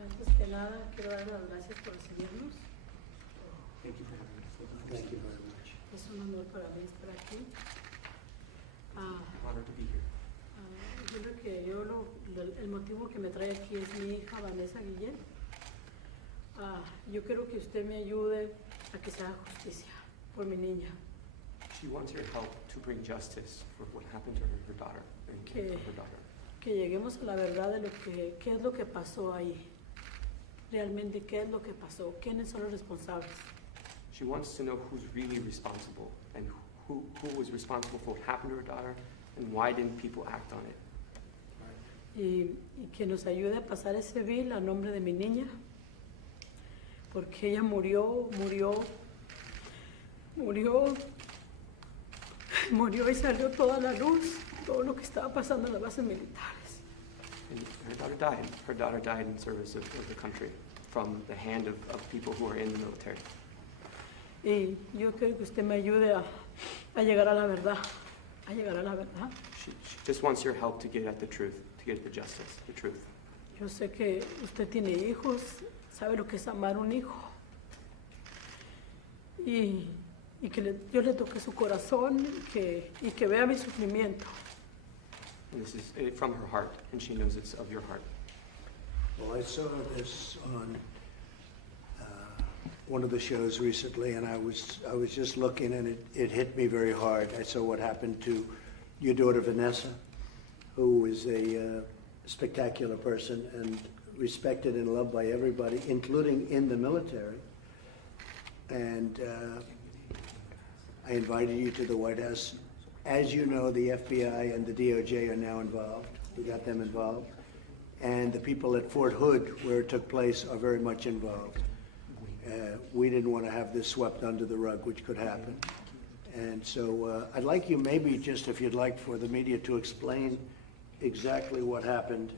Antes que nada, quiero dar las gracias por recibirnos. Thank you for having us. Thank you very much. Es un honor para mí estar aquí. Honored to be here. Yo creo que el motivo que me trae aquí es mi hija Vanessa Guillen. Yo quiero que usted me ayude a que se haga justicia por mi niña. She wants your help to bring justice for what happened to her daughter, and Que- her daughter. Que lleguemos a la verdad de qué es lo que pasó ahí. Realmente qué es lo que pasó, quiénes son los responsables. She wants to know who's really responsible and who was responsible for what happened to her daughter and why didn't people act on it. Y que nos ayude a pasar ese bill a nombre de mi niña, porque ella murió y salió toda la luz, todo lo que estaba pasando en las bases militares. And her daughter died in service of the country from the hand of people who are in the military. Y yo quiero que usted me ayude a llegar a la verdad, She just wants your help to get at the truth, to get at the justice, the truth. Yo sé que usted tiene hijos, sabe lo que es amar un hijo. Y que Dios le toque su corazón y que vea mi sufrimiento. And this is from her heart, and she knows it's of your heart. Well, I saw this on one of the shows recently, and I was just looking, and it hit me very hard. I saw what happened to your daughter Vanessa, who is a spectacular person and respected and loved by everybody, including in the military. And I invited you to the White House. As you know, the FBI and the DOJ are now involved. We got them involved. And the people at Fort Hood, where it took place, are very much involved. We didn't want to have this swept under the rug, which could happen. And so I'd like you maybe just, if you'd like, for the media to explain exactly what happened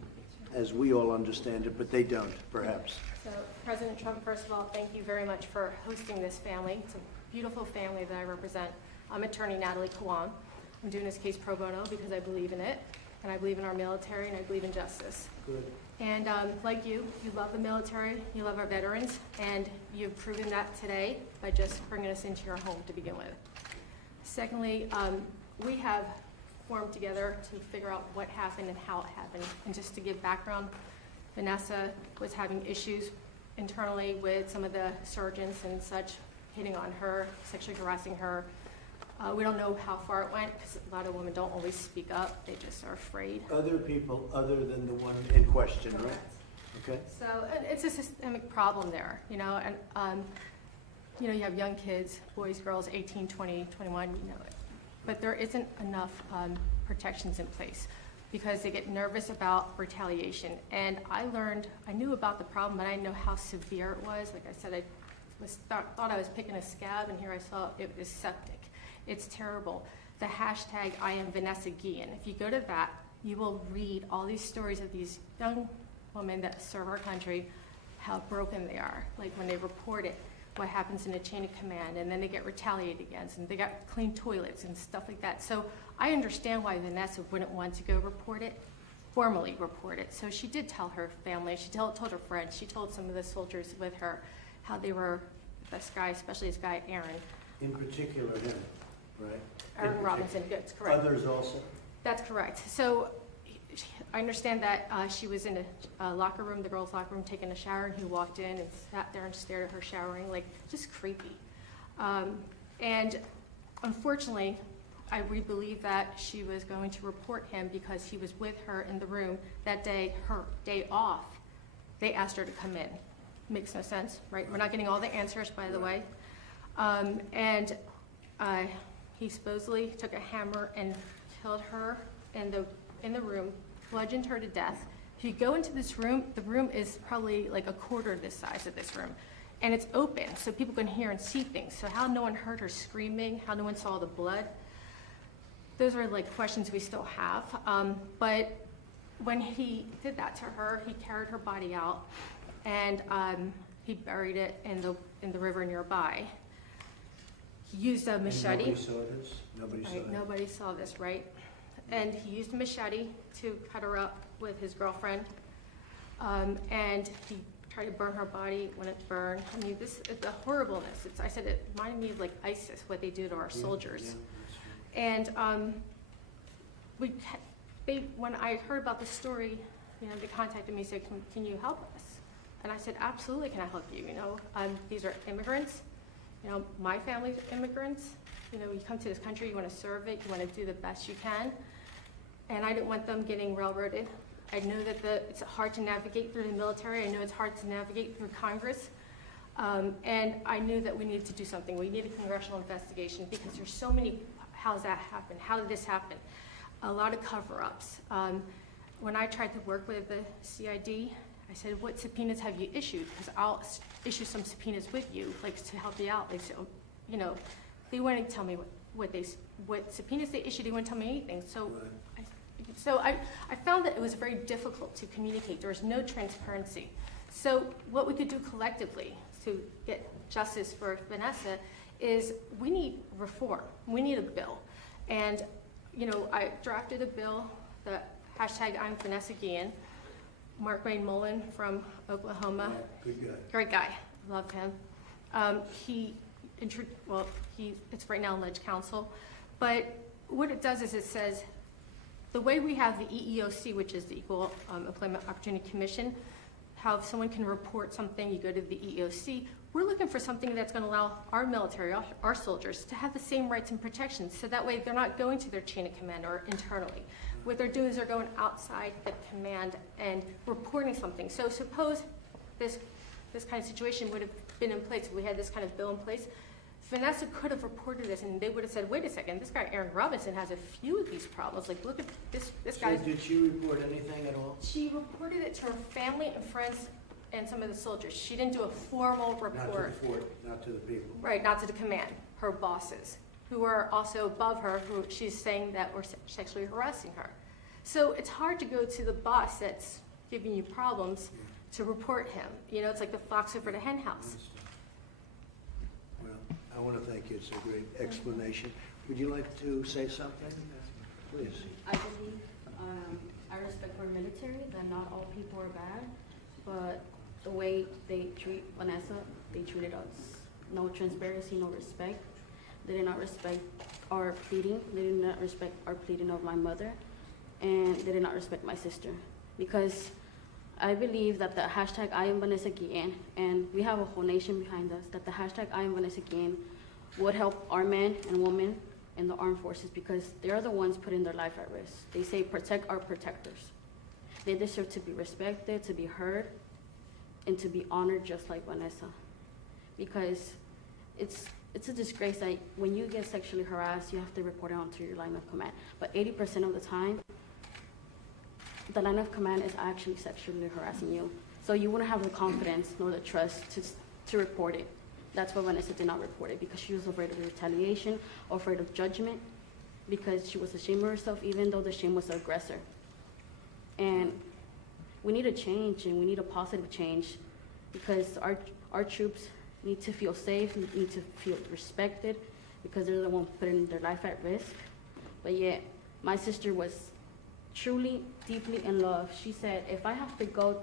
as we all understand it, but they don't, perhaps. So, President Trump, first of all, thank you very much for hosting this family. It's a beautiful family that I represent. I'm attorney Natalie Kwan. I'm doing this case pro bono because I believe in it, and I believe in our military, and I believe in justice. Good. And like you love the military, you love our veterans, and you've proven that today by just bringing us into your home to begin with. Secondly, we have formed together to figure out what happened and how it happened. And just to give background, Vanessa was having issues internally with some of the surgeons and such, hitting on her, sexually harassing her. We don't know how far it went because a lot of women don't always speak up. They just are afraid. Other people other than the one in question, right? Okay. So and it's a systemic problem there, you know, and you know, you have young kids, boys, girls, 18, 20, 21, you know, but there isn't enough protections in place because they get nervous about retaliation. And I knew about the problem, but I didn't know how severe it was. Like I said, I thought I was picking a scab, and here I saw it was septic. It's terrible. The hashtag I am Vanessa Guillen. If you go to that, you will read all these stories of these young women that serve our country, how broken they are. Like when they report it, what happens in a chain of command, and then they get retaliated against, and they got clean toilets and stuff like that. So I understand why Vanessa wouldn't want to go formally report it. So she did tell her family, she told her friends, she told some of the soldiers with her how they were, this guy, especially this guy, Aaron. In particular, him, right? Aaron Robinson, that's correct. Others also? That's correct. So I understand that she was in a locker room, the girls' locker room, taking a shower, and he walked in and sat there and stared at her showering, like just creepy. And unfortunately, we believe that she was going to report him because he was with her in the room that day, her day off. They asked her to come in. Makes no sense, right? We're not getting all the answers, by the way. And he supposedly took a hammer and killed her in the room, bludgeoned her to death. If you go into this room, the room is probably like a quarter this size of this room. And it's open, so people can hear and see things. So how no one heard her screaming, how no one saw the blood, those are like questions we still have. But when he did that to her, he carried her body out and he buried it in the river nearby. He used a machete. And nobody saw this? Nobody saw it? Nobody saw this, right? And he used a machete to cut her up with his girlfriend. and he tried to burn her body when it burned. I mean, the horribleness. I said it reminded me of like ISIS, what they do to our soldiers. And when I heard about the story, you know, they contacted me and said, can you help us? And I said, absolutely, can I help you? You know, these are immigrants. You know, my family's immigrants. You know, you come to this country, you want to serve it, you want to do the best you can. And I didn't want them getting railroaded. I know that it's hard to navigate through the military. I know it's hard to navigate through Congress. And I knew that we needed to do something. We needed a congressional investigation because there's so many, how's that happen? How did this happen? A lot of cover-ups. When I tried to work with the CID, I said, what subpoenas have you issued? Because I'll issue some subpoenas with you, like to help you out. Like, so, you know, they wouldn't tell me what subpoenas they issued. They wouldn't tell me anything. So I found that it was very difficult to communicate. There was no transparency. So what we could do collectively to get justice for Vanessa is we need reform. We need a bill. And, you know, I drafted a bill, the hashtag I'm Vanessa Guillen. Mark Wayne Mullen from Oklahoma. Yeah, good guy. Great guy. Love him. It's right now in Ledge Council. But what it does is it says, the way we have the EEOC, which is the Equal Employment Opportunity Commission, how if someone can report something, you go to the EEOC. We're looking for something that's going to allow our military, our soldiers, to have the same rights and protections, so that way they're not going to their chain of command or internally. What they're doing is they're going outside the command and reporting something. So suppose this kind of situation would have been in place, we had this kind of bill in place, Vanessa could have reported this, and they would have said, wait a second, this guy Aaron Robinson has a few of these problems. Like, look at this guy. So did she report anything at all? She reported it to her family and friends and some of the soldiers. She didn't do a formal report. Not to the fort, not to the people. Right, not to the command, her bosses, who are also above her, who she's saying that were sexually harassing her. So it's hard to go to the boss that's giving you problems to report him. You know, it's like the fox over the hen house. Well, I want to thank you. It's a great explanation. Would you like to say something? Please. I believe, I respect our military, that not all people are bad, but the way they treat Vanessa, they treated us. No transparency, no respect. They did not respect our pleading. They did not respect our pleading of my mother, and they did not respect my sister. Because I believe that the hashtag I am Vanessa Guillen, and we have a whole nation behind us, that the hashtag I am Vanessa Guillen would help our men and women in the armed forces, because they're the ones putting their life at risk. They say protect our protectors. They deserve to be respected, to be heard, and to be honored just like Vanessa. Because it's a disgrace that when you get sexually harassed, you have to report it onto your line of command. But 80% of the time, the line of command is actually sexually harassing you. So you wouldn't have the confidence nor the trust to report it. That's why Vanessa did not report it, because she was afraid of retaliation or afraid of judgment, because she was ashamed of herself, even though the shame was the aggressor. And we need a change, and we need a positive change, because our troops need to feel safe, need to feel respected, because they're the ones putting their life at risk. But yet, my sister was truly, deeply in love. She said, if I have to go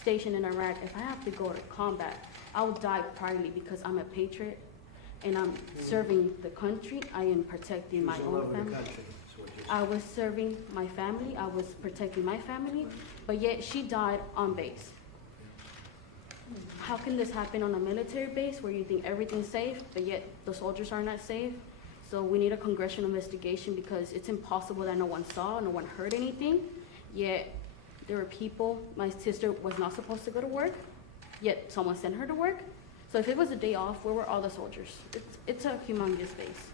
station in Iraq, if I have to go to combat, I will die proudly, because I'm a patriot and I'm serving the country. I am protecting my own family. I was serving my family. I was protecting my family, but yet she died on base. How can this happen on a military base where you think everything's safe, but yet the soldiers are not safe? So we need a congressional investigation, because it's impossible that no one saw, no one heard anything. Yet there were people, my sister was not supposed to go to work, yet someone sent her to work. So if it was a day off, where were all the soldiers? It's a humongous base.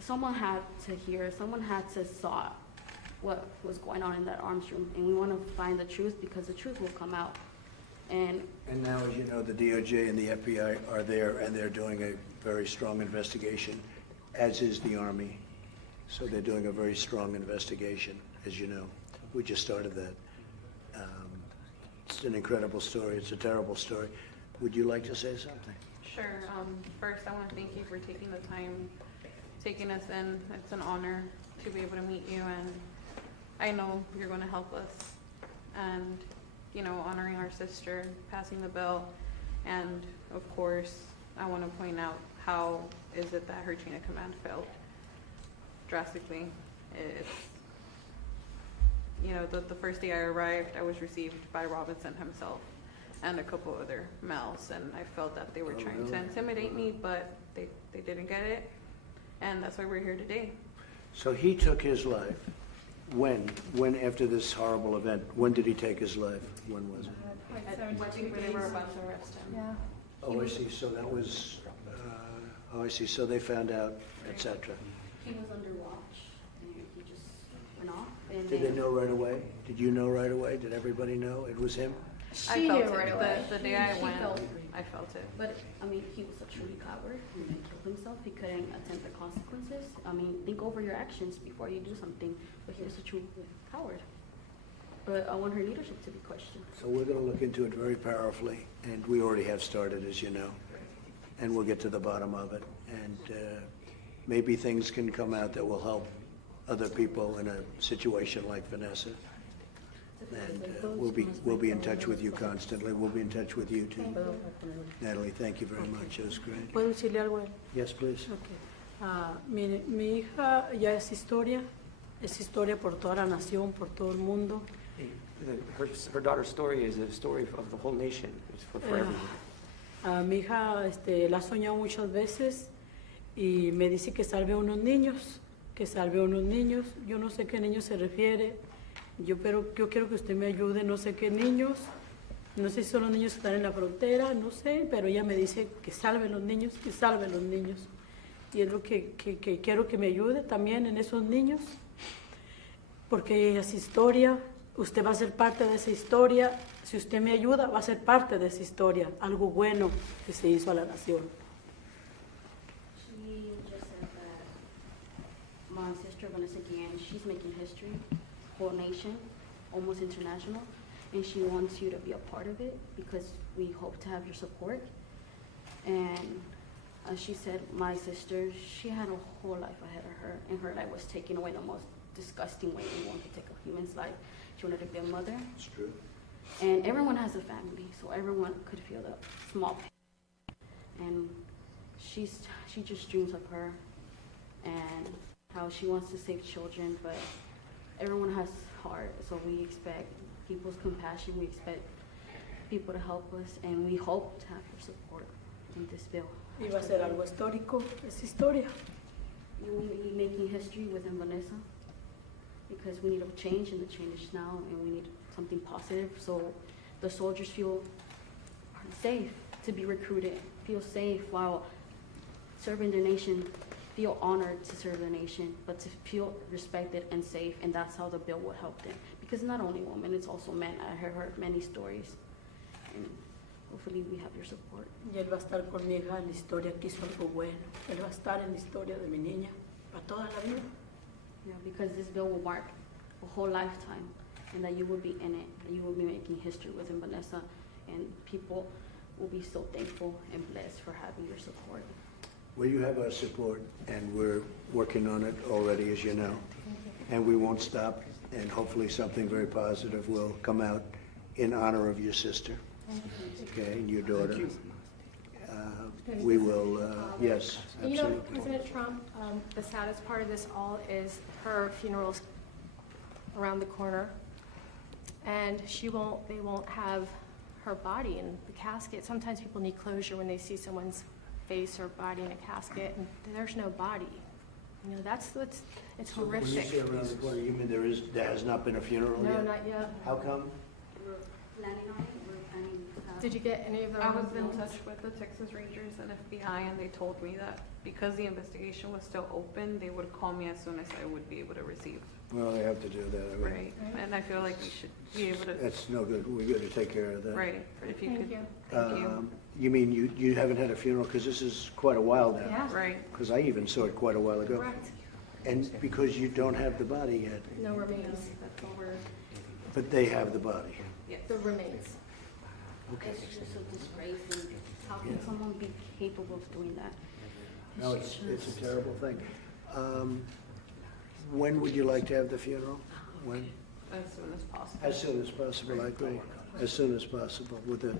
Someone had to hear, someone had to saw what was going on in that arms room, and we want to find the truth, because the truth will come out. And now, as you know, the DOJ and the FBI are there, and they're doing a very strong investigation, as is the Army. So they're doing a very strong investigation, as you know. We just started that. It's an incredible story. It's a terrible story. Would you like to say something? Sure. First, I want to thank you for taking the time, taking us in. It's an honor to be able to meet you, and I know you're going to help us. And you know, honoring our sister, passing the bill, and of course, I want to point out how is it that her chain of command failed drastically. It's, you know, the first day I arrived, I was received by Robinson himself and a couple other males, and I felt that they were trying to intimidate me, but they didn't get it, and that's why we're here today. So he took his life. When after this horrible event, when did he take his life? When was it? I think they were about to arrest him. Yeah. Oh, I see, so that was, oh, I see, so they found out, et cetera. He was under watch, and he just went off. And Did they then know right away? Did you know right away? Did everybody know it was him? I She felt knew it. right away. The day I She went, felt- I felt it. But, I mean, he was a truly coward. He didn't kill himself. He couldn't attempt the consequences. I mean, think over your actions before you do something. But he was a true coward. But I want her leadership to be questioned. So we're going to look into it very powerfully, and we already have started, as you know, and we'll get to the bottom of it. And maybe things can come out that will help other people in a situation like Vanessa. And we'll be in touch with you constantly. We'll be in touch with you too. Natalie, thank you very much. That was great. ¿Puedo decirle algo a él? Yes, please. Mire, mi hija ya es historia por toda la nación, por todo el mundo. Her daughter's story is a story of the whole nation. It's for everyone. Mi hija la ha soñado muchas veces y me dice que salve a unos niños, que salve a unos niños. Yo no sé qué niños se refiere, pero yo quiero que usted me ayude, no sé qué niños, no sé si son los niños que están en la frontera, no sé, pero ella me dice que salve los niños, que salve los niños. Y es lo que quiero que me ayude también en esos niños, porque ella es historia. Usted va a ser parte de esa historia. Si usted me ayuda, va a ser parte de esa historia. Algo bueno que se hizo a la nación. She just said that my sister Vanessa Guillen, she's making history, whole nation, almost international, and she wants you to be a part of it because we hope to have your support. And she said, my sister, she had a whole life ahead of her, and her life was taken away the most disgusting way anyone could take a human's life. She wanted to be a mother. It's true. And everyone has a family, so everyone could feel the small pain. And she just dreams of her and how she wants to save children, but everyone has heart, so we expect people's compassion, we expect people to help us, and we hope to have your support in this bill. Y va a ser algo histórico, es historia. You will be making history within Vanessa because we need a change, and the change is now, and we need something positive so the soldiers feel safe to be recruited, feel safe while serving their nation, feel honored to serve their nation, but to feel respected and safe, and that's how the bill will help them. Because not only women, it's also men. I have heard many stories, and hopefully we have your support. Y él va a estar con mi hija en la historia que hizo algo bueno. Él va a estar en la historia de mi niña para toda la vida. Yeah, because this bill will mark a whole lifetime, and that you will be in it, that you will be making history within Vanessa, and people will be so thankful and blessed for having your support. Well, you have our support, and we're working on it already, as you know. And we won't stop, and hopefully something very positive will come out in honor of your sister, okay, and your daughter. We will, yes, You know, absolutely. President Trump, the saddest part of this all is her funeral's around the corner, and they won't have her body in the casket. Sometimes people need closure when they see someone's face or body in a casket, and there's no body. You know, it's So when you horrific. say around the corner, you mean there has not been a funeral No, yet? not yet. How come? We're planning on it, we're planning to have. Did you get any of the? I was in touch with the Texas Rangers and FBI, and they told me that because the investigation was still open, they would call me as soon as I would be able to receive. Well, they have to do that. I mean, Right, and I feel like we should be able to, That's no good. We got to take care of that. right, if you Thank could. you. Thank you. You mean you haven't had a funeral, because this is quite a while now? Yeah, Right, Because I even saw it quite a while ago. correct. And because you don't have the body yet, No remains. that's all we're, but they have the body. yes. The remains. Okay. It's just a disgrace, and how can Yeah. someone be capable of doing that? No, it's a terrible thing. When would you like to have the funeral? When? As soon as possible. As soon as possible, I agree. As soon as possible with the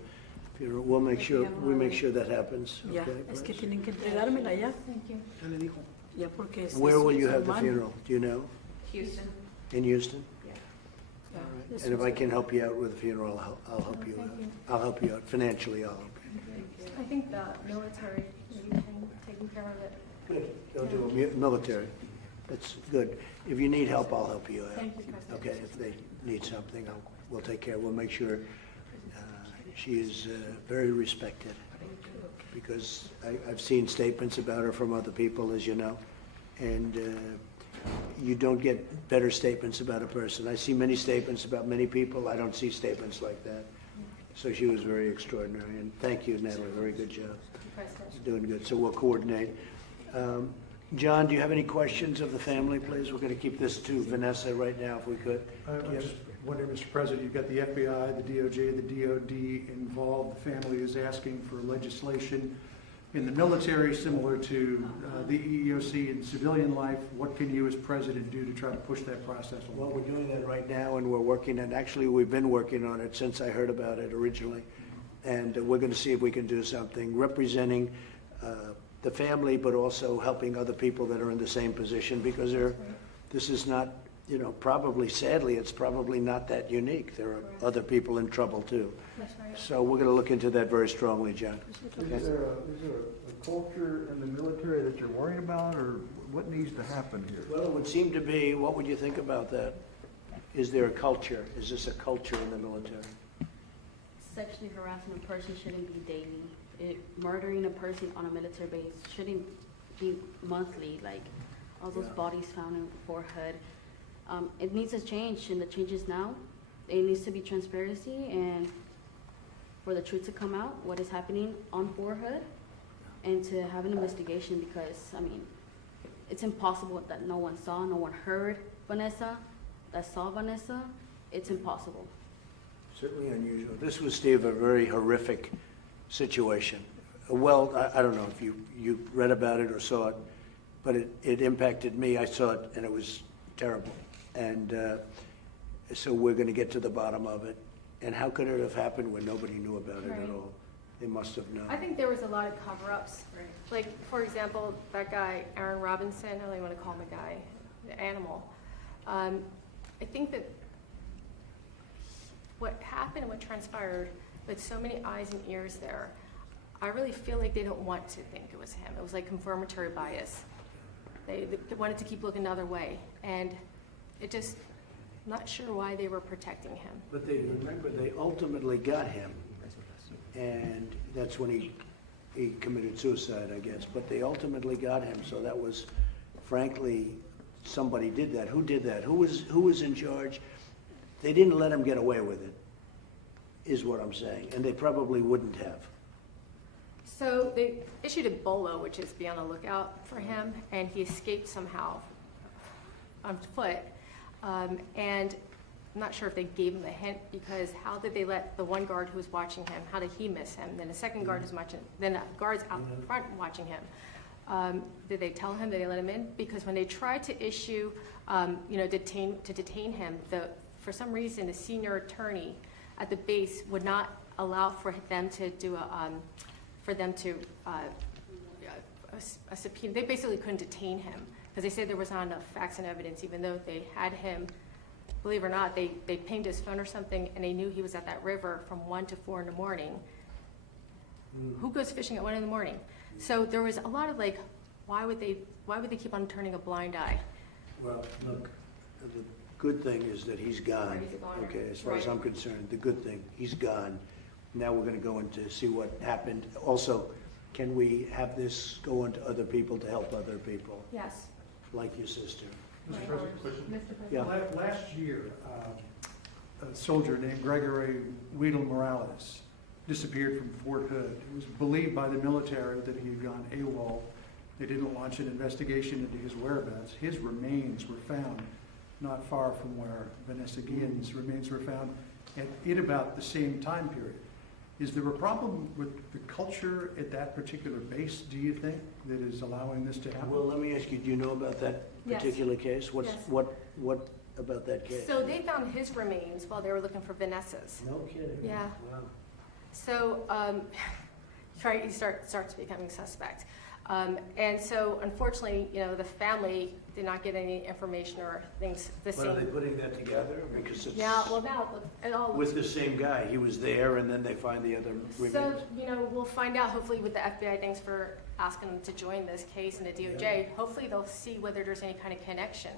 funeral. We'll make sure that happens. Ya, Okay, es que Grace? tienen que entregármela ya. Thank you. Ya porque es... Where will you es have the humano. funeral? Do you know? Houston. In Houston? Ya, All right. es And if I un- can help you out with the funeral, I'll help you out. Thank you. I'll help you out. Financially, I'll help you. I think the military, maybe taking care of it. Good. They'll do military. That's good. If you need help, I'll help you out. Thank you, President. Okay, if they need something, we'll take care. We'll make sure she is very respected. Because I've seen statements about her from other people, as you know, and you don't get better statements about a person. I see many statements about many people. I don't see statements like that. So she was very extraordinary, and thank you, Natalie. Very good job. President. Doing good, so we'll coordinate. John, do you have any questions of the family, please? We're going to keep this to Vanessa right now, if we could. I'm just wondering, Mr. President, you've got the FBI, the DOJ, the DOD involved. The family is asking for legislation in the military similar to the EEOC in civilian life. What can you as president do to try to push that process Well, along? we're doing that right now, and we're working, and actually, we've been working on it since I heard about it originally. And we're going to see if we can do something representing the family, but also helping other people that are in the same position, because this is not, probably, sadly, it's probably not that unique. There are other people in trouble, too. That's right. So we're going to look into that very strongly, John. Is there a culture in the military that you're worried about, or what needs to happen here? Well, it would seem to be, what would you think about that? Is there a culture? Is this a culture in the military? Sexually harassing a person shouldn't be daily. Murdering a person on a military base shouldn't be monthly, like all those Yeah. bodies found in the forehead. It needs a change, and the change is now. It needs to be transparency and for the truth to come out, what is happening on forehead, and to have an investigation, because, it's impossible that no one saw, no one heard Vanessa, that saw Vanessa. It's impossible. Certainly unusual. This was, Steve, a very horrific situation. Well, I don't know if you read about it or saw it, but it impacted me. I saw it, and it was terrible. And so we're going to get to the bottom of it. And how could it have happened when nobody knew about it at Right. all? They must have known. I think there was a lot of cover-ups. Like, for example, that guy, Aaron Robinson, I don't even want to call him a guy, the animal. I think that what happened and what transpired with so many eyes and ears there, I really feel like they don't want to think it was him. It was like confirmatory bias. They wanted to keep looking the other way. And it just, not sure why they were protecting him. But remember, they ultimately got him. And that's when he committed suicide, I guess. But they ultimately got him, so that was, frankly, somebody did that. Who did that? Who was in charge? They didn't let him get away with it, is what I'm saying. And they probably wouldn't have. So they issued a bolo, which is be on the lookout for him, and he escaped somehow on foot. And I'm not sure if they gave him a hint, because how did they let the one guard who was watching him, how did he miss him? Then the second guard was watching, then the guard's out front watching him. Did they tell him, did they let him in? Because when they tried to issue, detain him, for some reason, the senior attorney at the base would not allow for them to do a subpoena. They basically couldn't detain him because they said there was not enough facts and evidence, even though they had him. Believe it or not, they pinged his phone or something, and they knew he was at that river from 1 to 4 in the morning. Who goes fishing at 1 in the morning? So there was a lot of like, why would they keep on turning a blind eye? Well, look, the good thing is that he's gone. Right, he's a goner. Okay, as far as Right. I'm concerned, the good thing, he's gone. Now we're going to go into see what happened. Also, can we have this go on to other people to help other people, Yes. like your sister? Mr. President, question? Yeah. Last year, a soldier named Gregory Weedle Morales disappeared from Fort Hood. It was believed by the military that he had gone AWOL. They didn't launch an investigation into his whereabouts. His remains were found not far from where Vanessa Guillen's remains were found at about the same time period. Is there a problem with the culture at that particular base, do you think, that is allowing this to happen? Well, let me ask you, do you know about that Yes. particular case? Yes. What about that case? So they found his remains while they were looking for Vanessa's. No kidding. Yeah. Wow. So, he starts becoming suspect. And so unfortunately, the family did not get any information or things the But are they same. putting that together? Because it's Yeah, well now, it all. with the same guy. He was there and then they find the other remains. So, we'll find out hopefully with the FBI, thanks for asking them to join this case and the DOJ. Yeah. Hopefully they'll see whether there's any kind of connection.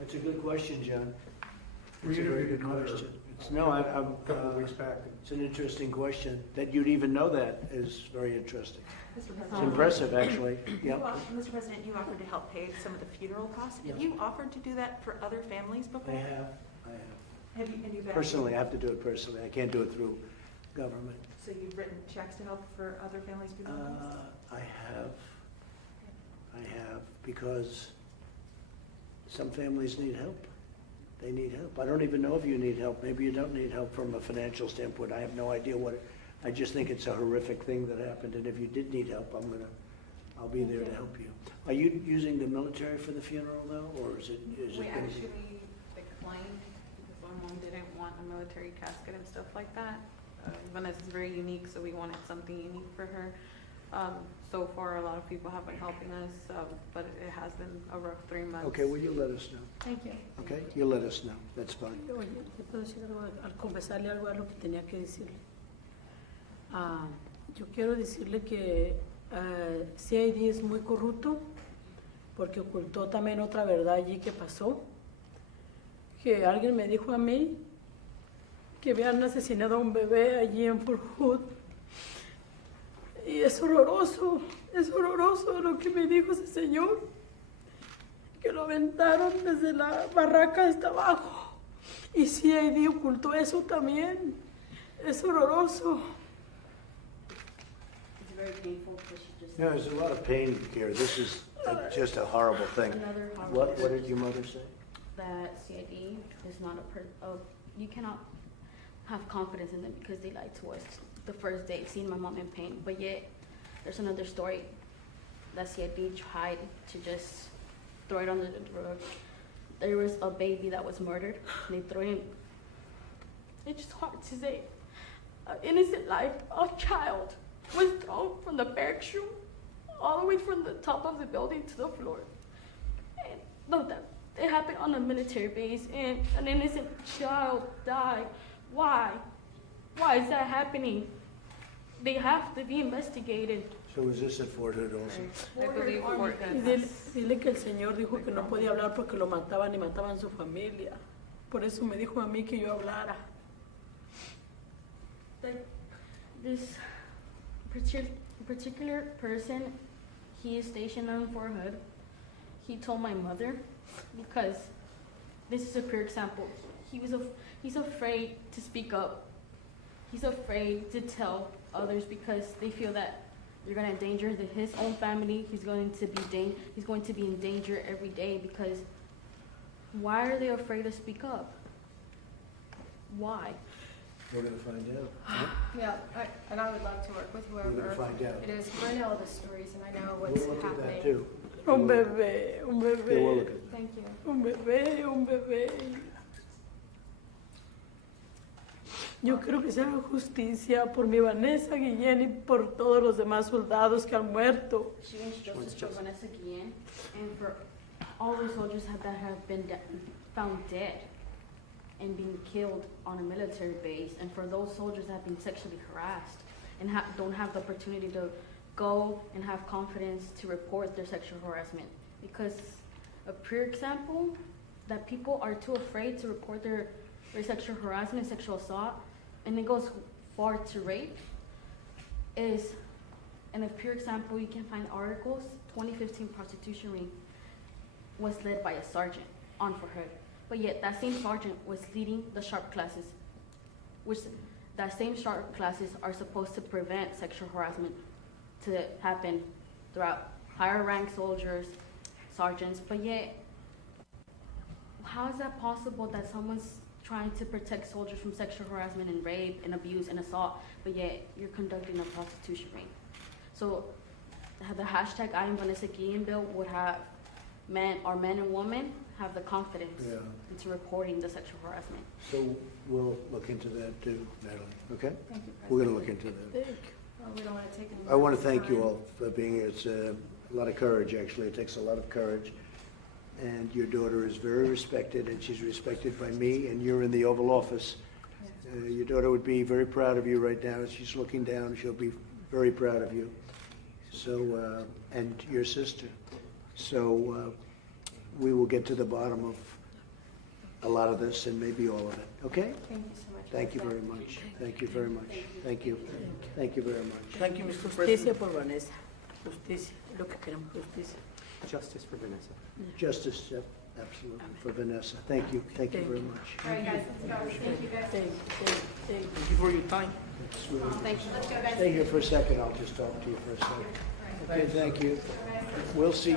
That's a good question, John. We It's a very interviewed good another question. No, a couple of weeks back. it's an interesting question. That you'd even know that is very interesting. Mr. It's President. impressive, actually. You Yeah. Mr. President, you offered to help pay some of the funeral costs. Have Yeah. you offered to do that for other families I before? have. Have you, and you've actually- Personally, I have to do it personally. I can't do it through government. So you've written checks to help for other families' funerals? I have, because some families need help. They need help. I don't even know if you need help. Maybe you don't need help from a financial standpoint. I have no idea I just think it's a horrific thing that happened, and if you did need help, I'll be there to help you. Are you using the military for the funeral though, or is it We gonna be? actually declined because my mom didn't want a military casket and stuff like that. Vanessa's very unique, so we wanted something unique for her. So far, a lot of people have been helping us, but it has been a rough 3 months. Okay, well, you let us know, Thank you. okay? You let us know, that's fine. Oye, ¿te puedo decir algo? Al confesarle algo a lo que tenía que decirle. Yo quiero decirle que CID es muy corrupto porque ocultó también otra verdad allí que pasó. Que alguien me dijo a mí que habían asesinado a un bebé allí en Fort Hood. Y es horroroso lo que me dijo ese señor. Que lo aventaron desde la barraca hasta abajo. Y CID ocultó eso también. Es horroroso. It's very painful because she just. No, there's a lot of pain here. This is just a horrible thing. Another horrible What thing did your mother say? That CID is not you cannot have confidence in them because they lied to us the first day, seeing my mom in pain. But yet, there's another story that CID tried to just throw it under the rug. There was a baby that was murdered. And they threw him. It's just hard to say. An innocent life, a child, was thrown from the barracks room all the way from the top of the building to the floor. And look, that it happened on a military base, and an innocent child died. Why? Why is that happening? They have to be investigated. So was this at Fort Hood also? I believe Fort Y Hood. dile que el Señor dijo que no podía hablar porque lo mataban y mataban su familia. Por eso me dijo a mí que yo hablara. This particular person, he is stationed on Fort Hood. He told my mother, because this is a pure example. He's afraid to speak up. He's afraid to tell others because they feel that you're going to endanger his own family. He's going to be in danger every day because why are they afraid to speak up? Why? We're gonna find out. Yeah, and I would love to work with We're whoever gonna find out. it is. I know the stories and I know We'll what's look at that happening. too. Un bebé, un Yeah, we'll look bebé, at Thank you. un bebé, un bebé. Yo quiero que se haga justicia por mi Vanessa Guillen y por todos los demás soldados que han muerto. She wants justice for Vanessa Guillen and for all the soldiers that have been found dead and being killed on a military base, and for those soldiers that have been sexually harassed and don't have the opportunity to go and have confidence to report their sexual harassment. Because a pure example that people are too afraid to report their sexual harassment, sexual assault, and it goes far to rape, is, and a pure example, you can find articles, 2015 prostitution ring was led by a sergeant on Fort Hood. But yet that same sergeant was leading the sharp classes, which that same sharp classes are supposed to prevent sexual harassment to happen throughout higher ranked soldiers, sergeants, but yet, how is that possible that someone's trying to protect soldiers from sexual harassment and rape and abuse and assault, but yet you're conducting a prostitution ring? So the hashtag I am Vanessa Guillen bill would have men and women have the confidence Yeah. into reporting the sexual harassment. So we'll look into that too, Natalie, okay? Thank you, We're gonna look into that. Thank you. We don't want to take any I want to more thank you time. all for being here. It's a lot of courage, actually. It takes a lot of courage. And your daughter is very respected, and she's respected by me, and you're in the Oval Office. Your daughter would be very proud of you right now. She's looking down. She'll be very proud of you. So, and your sister. So, we will get to the bottom of a lot of this and maybe all of it, okay? Thank you so much. Thank you very much. Thank you very much. Thank you. Thank you very much. Thank you, Mr. Justicia por Vanessa. Justicia, lo que queremos, justicia. Justice for Vanessa. Justice, yep, absolutely, for Vanessa. Thank you very much. All right, guys, let's go. Thank you, guys. Thank you, thank you. Thank you for your time. It's really- Thank you. Let's go, guys. Stay here for a second, I'll just talk to you for a second. Okay, thank you. We'll see you,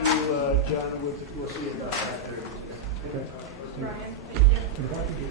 John, we'll see you about that. Brian, thank you.